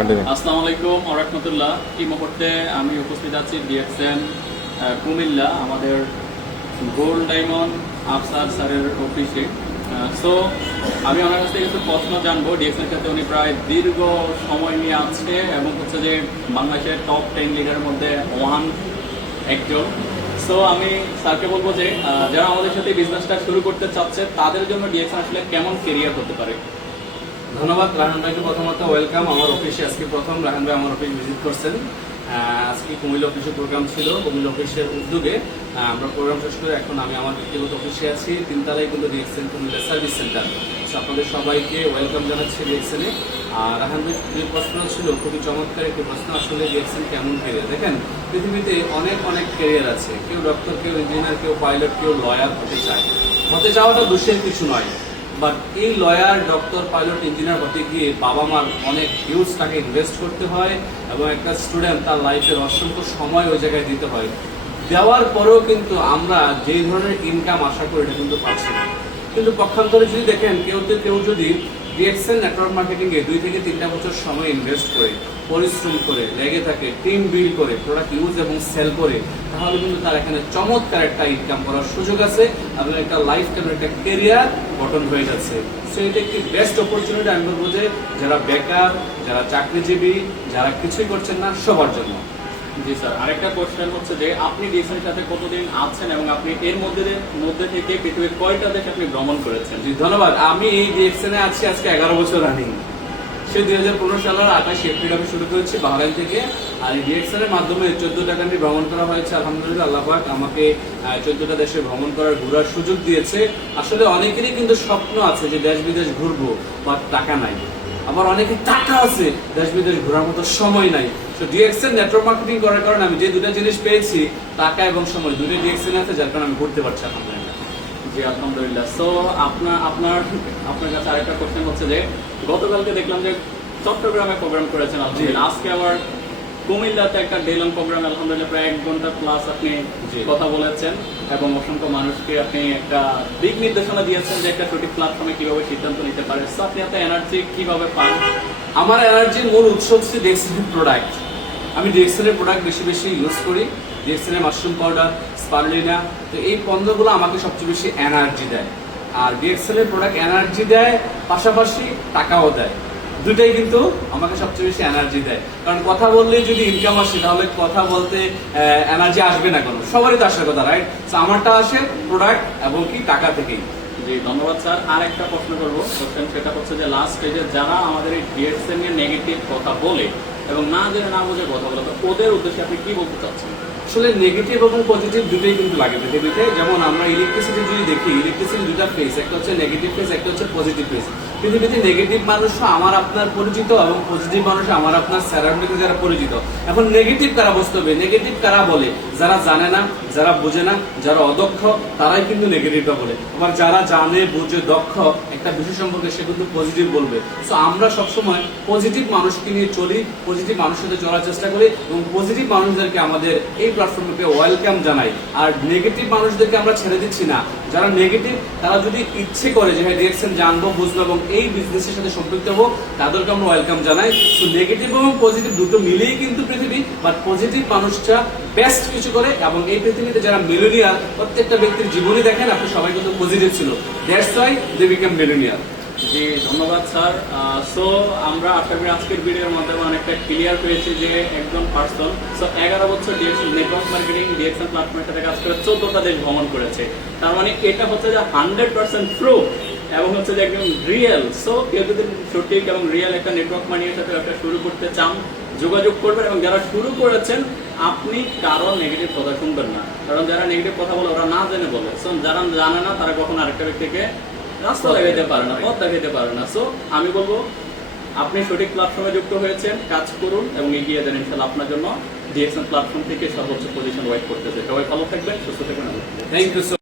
Continue. আসসালামু আলাইকুম ওয়া রাহমাতুল্লাহ। এই মুহূর্তে আমি উপস্থিত আছি ডিএক্সএন কুমিল্লা, আমাদের গোল্ড ডায়মন্ড আফসার স্যারের অফিসে। সো আমি ওনার কাছ থেকে কিছু প্রশ্ন জানবো। ডিএক্সএনের সাথে উনি প্রায় দীর্ঘ সময় নিয়ে আছে এবং হচ্ছে যে বাংলাদেশের টপ 10 লিডারের মধ্যে একজন। সো আমি স্যারকে বলবো যে যারা আমাদের সাথে বিজনেসটা শুরু করতে চাচ্ছে তাদের জন্য ডিএক্সএন আসলে কেমন কেরিয়ার হতে পারে। ধন্যবাদ রাহান ভাইকে, প্রথমত ওয়েলকাম আমার অফিসে। আজকে প্রথম রাহান ভাই আমার অফিস ভিজিট করছেন। আজকে কুমিল্লা অফিসে প্রোগ্রাম ছিল, কুমিল্লা অফিসের উদ্যোগে আমরা প্রোগ্রাম শেষ করে এখন আমি আমার ব্যক্তিগত অফিসে আছি। তিনতলায় কিন্তু ডিএক্সএন কুমিল্লা সার্ভিস সেন্টার। আপনাদের সবাইকে ওয়েলকাম জানাচ্ছি ডিএক্সএনে। আর রাহান ভাই যে প্রশ্ন ছিল খুবই চমৎকার একটি প্রশ্ন। আসলে ডিএক্সএন কেমন ক্যারিয়ার? দেখেন, পৃথিবীতে অনেক ক্যারিয়ার আছে। কেউ ডক্টর, কেউ ইঞ্জিনিয়ার, কেউ পাইলট, কেউ লয়ার হতে চায়। হতে চাওয়াটা দোষের কিছু নয়, বাট এই লয়ার, ডক্টর, পাইলট, ইঞ্জিনিয়ার হতে গিয়ে বাবা মার অনেক হিউজ টাকা ইনভেস্ট করতে হয় এবং একটা স্টুডেন্ট তার লাইফের অসংখ্য সময় ওই জায়গায় দিতে হয়। দেওয়ার পরেও কিন্তু আমরা যেই ধরনের ইনকাম আশা করি এটা কিন্তু পাচ্ছি না। কিন্তু পক্ষান্তরে যদি দেখেন, কেউ যদি ডিএক্সএন নেটওয়ার্ক মার্কেটিংয়ে 2 থেকে 3টা বছর সময় ইনভেস্ট করে, পরিশ্রম করে, লেগে থাকে, টিম বিল্ড করে, প্রোডাক্ট ইউজ এবং সেল করে, তাহলে কিন্তু তার এখানে চমৎকার একটা ইনকাম করার সুযোগ আছে এবং একটা লাইফ টাইমের একটা কেরিয়ার গঠন হয়ে যাচ্ছে। সো এটা একটি বেস্ট অপরচুনিটি আমি বলবো যে যারা বেকার, যারা চাকরিজীবী, যারা কিছুই করছেন না, সবার জন্য। জি স্যার, আরেকটা কোশ্চেন হচ্ছে যে আপনি ডিএক্সএনের সাথে কতদিন আছেন এবং আপনি এর মধ্যে থেকে পৃথিবীর কয়টা দেশ আপনি ভ্রমণ করেছেন? জি ধন্যবাদ। আমি এই ডিএক্সএনে আছি আজকে 11 বছর রানিং। সে 2015 সালের 28 এপ্রিল আমি শুরু করেছি বাহরাইন থেকে। আর এই ডিএক্সএন এর মাধ্যমে 14টা কান্ট্রি ভ্রমণ করা হয়েছে। আলহামদুলিল্লাহ, আল্লাহ পাক আমাকে 14টা দেশে ভ্রমণ করার ঘোরার সুযোগ দিয়েছে। আসলে অনেকেরই কিন্তু স্বপ্ন আছে যে দেশ বিদেশ ঘুরবো, বাট টাকা নাই। আবার অনেকে টাকা আছে, দেশ বিদেশ ঘোরার মতো সময় নাই। তো ডিএক্সএন নেটওয়ার্ক মার্কেটিং করার কারণে আমি যে দুটা জিনিস পেয়েছি, টাকা এবং সময়, দুটো ডিএক্সএন আছে, যার কারণে আমি ঘুরতে পারছি আলহামদুলিল্লাহ। জি আলহামদুলিল্লাহ। সো আপনার কাছে আরেকটা কোশ্চেন হচ্ছে যে গতকালকে দেখলাম যে চট্টগ্রামে প্রোগ্রাম করেছেন আলহামদুলিল্লাহ। আজকে আবার কুমিল্লাতে একটা ডে লং প্রোগ্রাম, আলহামদুলিল্লাহ প্রায় 1 ঘন্টা প্লাস আপনি কথা বলেছেন এবং অসংখ্য মানুষকে আপনি একটা দিক নির্দেশনা দিয়েছেন যে একটা সঠিক প্ল্যাটফর্মে কিভাবে সিদ্ধান্ত নিতে পারে। সো আপনি এত এনার্জি কিভাবে পান? আমার এনার্জির মূল উৎস হচ্ছে ডিএক্সএন প্রোডাক্ট। আমি ডিএক্সএন এর প্রোডাক্ট বেশি ইউজ করি। ডিএক্সএন এর মাশরুম পাউডার, স্পারুলিনা, তো এই পণ্যগুলো আমাকে সবচেয়ে বেশি এনার্জি দেয়। আর ডিএক্সএন এর প্রোডাক্ট এনার্জি দেয়, পাশাপাশি টাকাও দেয়। দুটাই কিন্তু আমাকে সবচেয়ে বেশি এনার্জি দেয়। কারণ কথা বললেই যদি ইনকাম আসে, তাহলে কথা বলতে এনার্জি আসবে না কেন? সবারই তো আসার কথা, রাইট? তো আমারটা আসে প্রোডাক্ট এবং কি টাকা থেকেই। জি ধন্যবাদ স্যার। আর একটা প্রশ্ন করবো, সেটা হচ্ছে যে লাস্ট স্টেজে যারা আমাদের এই ডিএক্সএন নিয়ে নেগেটিভ কথা বলে এবং না জেনে না বুঝে কথা বলে, তো ওদের উদ্দেশ্যে আপনি কি বলতে চাচ্ছেন? আসলে নেগেটিভ এবং পজিটিভ দুটোই কিন্তু লাগে পৃথিবীতে। যেমন আমরা ইলেকট্রিসিটি যদি দেখি, ইলেকট্রিসিটি দুটা ফেস, একটা হচ্ছে নেগেটিভ ফেস, একটা হচ্ছে পজিটিভ ফেস। পৃথিবীতে নেগেটিভ মানুষও আমার আপনার পরিচিত এবং পজিটিভ মানুষ আমার আপনার সারাউন্ডিং যারা পরিচিত। এখন নেগেটিভ কারা বুঝতে হবে, নেগেটিভ কারা বলে? যারা জানে না, যারা বোঝে না, যারা অদক্ষ, তারাই কিন্তু নেগেটিভটা বলে। আবার যারা জানে, বুঝে, দক্ষ একটা বিষয় সম্পর্কে, সে কিন্তু পজিটিভ বলবে। সো আমরা সবসময় পজিটিভ মানুষকে নিয়ে চলি, পজিটিভ মানুষের সাথে চলার চেষ্টা করি এবং পজিটিভ মানুষদেরকে আমাদের এই প্ল্যাটফর্মে ওয়েলকাম জানাই। আর নেগেটিভ মানুষদেরকে আমরা ছেড়ে দিচ্ছি না। যারা নেগেটিভ, তারা যদি ইচ্ছে করে যে হ্যাঁ ডিএক্সএন জানবো, বুঝবো এবং এই বিজনেসের সাথে সম্পৃক্ত হবো, তাদেরকে আমরা ওয়েলকাম জানাই। তো নেগেটিভ এবং পজিটিভ দুটো মিলিয়েই কিন্তু পৃথিবী, বাট পজিটিভ মানুষটা বেস্ট কিছু করে। এবং এই পৃথিবীতে যারা মিলিয়নিয়ার, প্রত্যেকটা ব্যক্তির জীবনে দেখেন আপনি সবাই কিন্তু পজিটিভ ছিল, that's why they became millionaire. জি ধন্যবাদ স্যার। সো আমরা আশা করি আজকের ভিডিওর মাধ্যমে অনেকটা ক্লিয়ার পেয়েছি যে একজন পার্সন 11 বছর ডিএক্সএন নেটওয়ার্ক মার্কেটিং ডিএক্সএন প্ল্যাটফর্মের সাথে কাজ করে 14টা দেশ ভ্রমণ করেছে। তার মানে এটা হচ্ছে যে 100% প্রুফ এবং হচ্ছে যে একদম রিয়েল। সো কেউ যদি সঠিক এবং রিয়েল একটা নেটওয়ার্ক মার্কেটিংয়ের সাথে ব্যবসা শুরু করতে চান, যোগাযোগ করবেন। এবং যারা শুরু করেছেন, আপনি কারো নেগেটিভ কথা শুনবেন না, কারণ যারা নেগেটিভ কথা বলে ওরা না জেনে বলে। সো যারা জানে না তারা কখনো আরেকটা ব্যক্তিকে রাস্তা দেখাইতে পারে না, পথ দেখাইতে পারে না। সো আমি বলবো আপনি সঠিক প্ল্যাটফর্মে যুক্ত হয়েছেন, কাজ করুন এবং এগিয়ে যান। ইনশাআল্লাহ আপনার জন্য ডিএক্সএন প্ল্যাটফর্ম থেকে সর্বোচ্চ পজিশন ওয়েট করতেছে। সবাই ভালো থাকবেন, সুস্থ থাকবেন। Thank you.